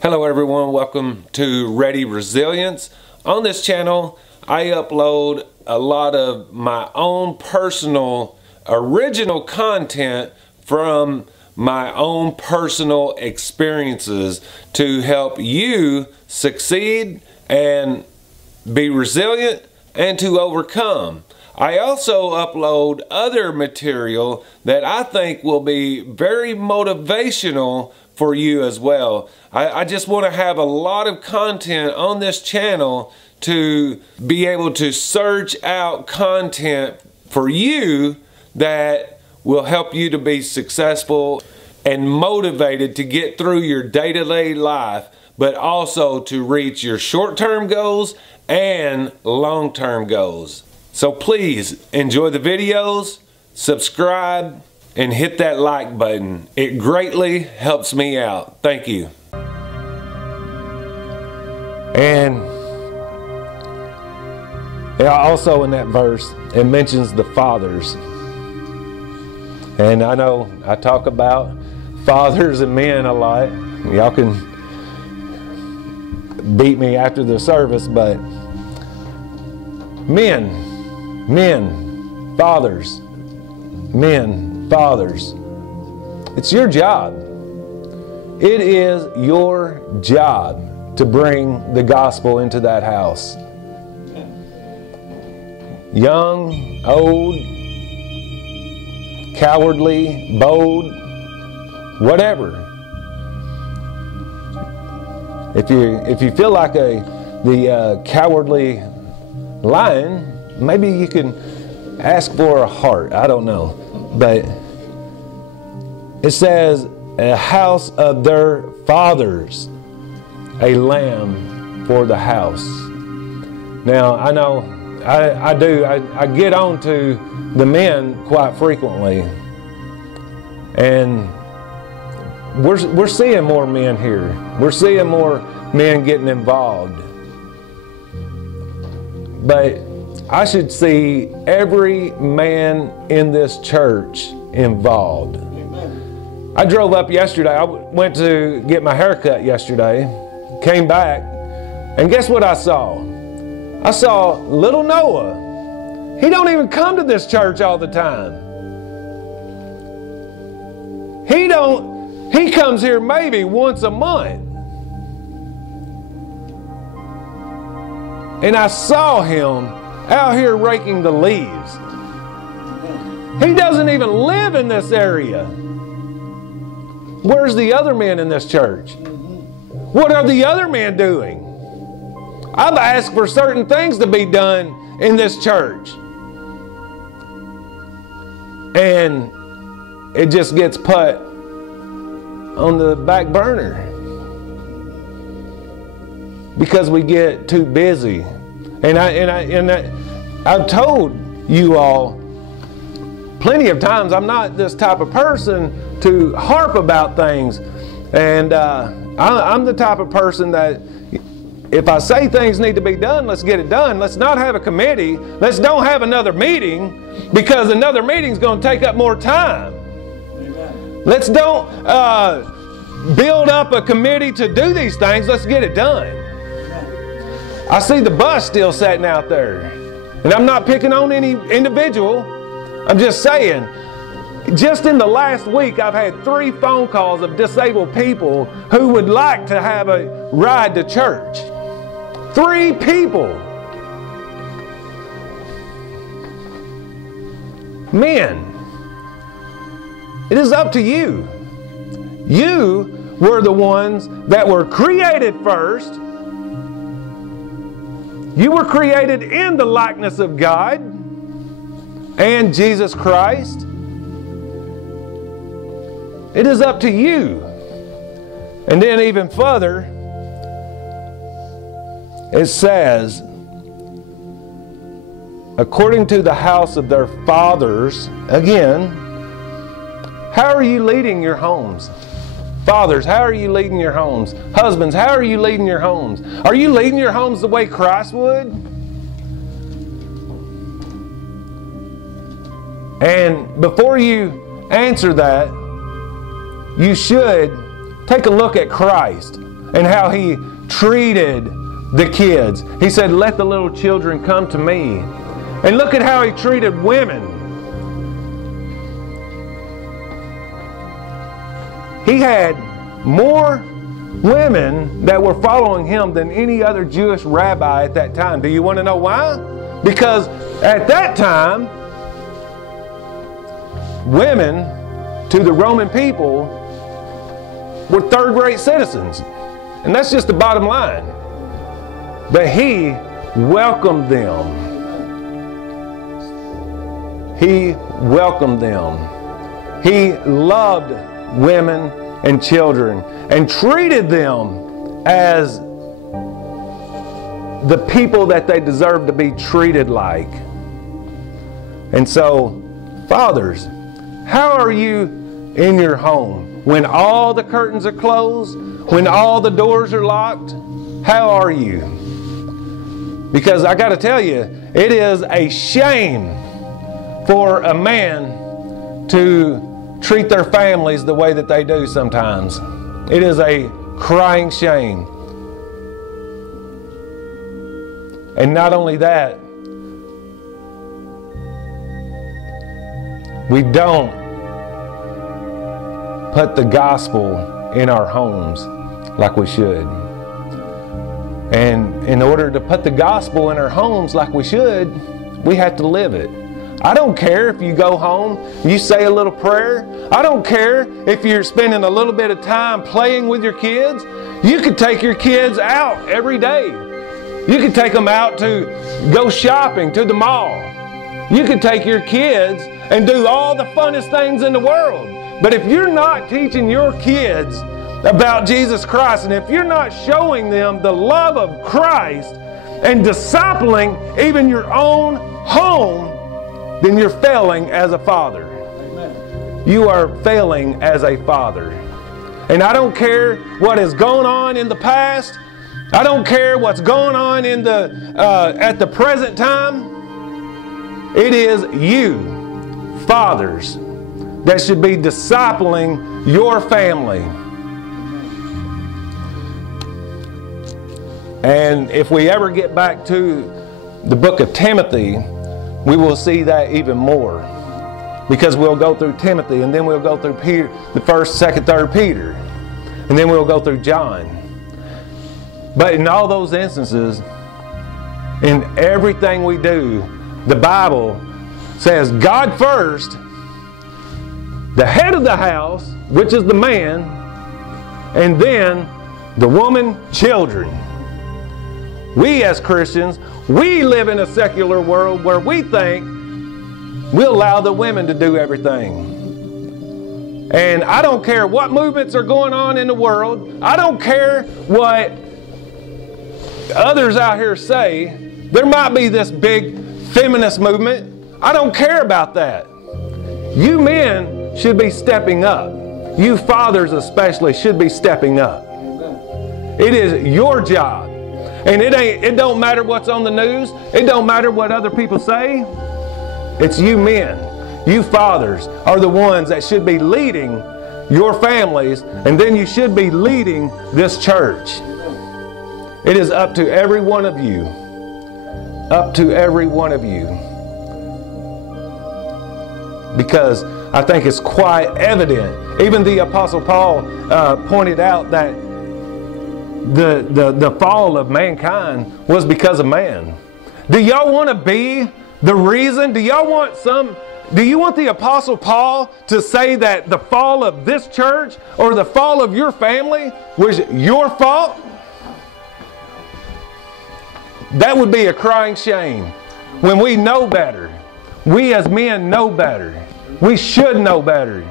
Hello everyone, welcome to Ready Resilience. On this channel, I upload a lot of my own personal original content from my own personal experiences to help you succeed and be resilient and to overcome. I also upload other material that I think will be very motivational for you as well. I just want to have a lot of content on this channel to be able to search out content for you that will help you to be successful and motivated to get through your day-to-day life, but also to reach your short-term goals and long-term goals. So please enjoy the videos, subscribe, and hit that like button. It greatly helps me out. Thank you. And also in that verse, it mentions the fathers. And I know I talk about fathers and men a lot. Y'all can beat me after the service, but men, fathers, it's your job. It is your job to bring the gospel into that house. Young, old, cowardly, bold, whatever. If you feel like the cowardly lion, maybe you can ask for a heart. I don't know. But it says, a house of their fathers, a lamb for the house. Now, I know I get on to the men quite frequently. And we're seeing more men here. We're seeing more men getting involved. But I should see every man in this church involved. Amen. I drove up yesterday. I went to get my hair cut yesterday, came back, and guess what I saw? I saw little Noah. He don't even come to this church all the time. He comes here maybe once a month. And I saw him out here raking the leaves. He doesn't even live in this area. Where's the other men in this church? What are the other men doing? I've asked for certain things to be done in this church, and it just gets put on the back burner because we get too busy. And I've told you all plenty of times, I'm not this type of person to harp about things. And I'm the type of person that if I say things need to be done, let's get it done. Let's not have a committee. Let's don't have another meeting, because another meeting is going to take up more time. Amen. Let's don't build up a committee to do these things. Let's get it done. I see the bus still sitting out there. And I'm not picking on any individual. I'm just saying, just in the last week, I've had 3 phone calls of disabled people who would like to have a ride to church. 3 people. Men, it is up to you. You were the ones that were created first. You were created in the likeness of God and Jesus Christ. It is up to you. And then even further, it says, according to the house of their fathers, again, how are you leading your homes? Fathers, how are you leading your homes? Husbands, how are you leading your homes? Are you leading your homes the way Christ would? And before you answer that, you should take a look at Christ and how He treated the kids. He said, let the little children come to me. And look at how He treated women. He had more women that were following Him than any other Jewish rabbi at that time. Do you want to know why? Because at that time, women to the Roman people were third-rate citizens. And that's just the bottom line. But He welcomed them. He welcomed them. He loved women and children and treated them as the people that they deserve to be treated like. And so, fathers, how are you in your home when all the curtains are closed, when all the doors are locked? How are you? Because I got to tell you, it is a shame for a man to treat their families the way that they do sometimes. It is a crying shame. And not only that, we don't put the gospel in our homes like we should. And in order to put the gospel in our homes like we should, we have to live it. I don't care if you go home, you say a little prayer. I don't care if you're spending a little bit of time playing with your kids. You could take your kids out every day. You could take them out to go shopping to the mall. You could take your kids and do all the funnest things in the world. But if you're not teaching your kids about Jesus Christ, and if you're not showing them the love of Christ and discipling even your own home, then you're failing as a father. Amen. You are failing as a father. And I don't care what has gone on in the past. I don't care what's going on in at the present time. It is you, fathers, that should be discipling your family. And if we ever get back to the book of Timothy, we will see that even more. Because we'll go through Timothy, and then we'll go through Peter, the 1st, 2nd, 3rd Peter. And then we'll go through John. But in all those instances, in everything we do, the Bible says God first, the head of the house, which is the man, and then the woman, children. We as Christians, we live in a secular world where we think we'll allow the women to do everything. And I don't care what movements are going on in the world. I don't care what others out here say. There might be this big feminist movement. I don't care about that. You men should be stepping up. You fathers especially should be stepping up. It is your job. And it don't matter what's on the news. It don't matter what other people say. It's you men. You fathers are the ones that should be leading your families, and then you should be leading this church. It is up to every one of you. Up to every one of you. Because I think it's quite evident. Even the Apostle Paul pointed out that the fall of mankind was because of man. Do y'all want to be the reason? Do you want the Apostle Paul to say that the fall of this church or the fall of your family was your fault? That would be a crying shame when we know better. We as men know better. We should know better.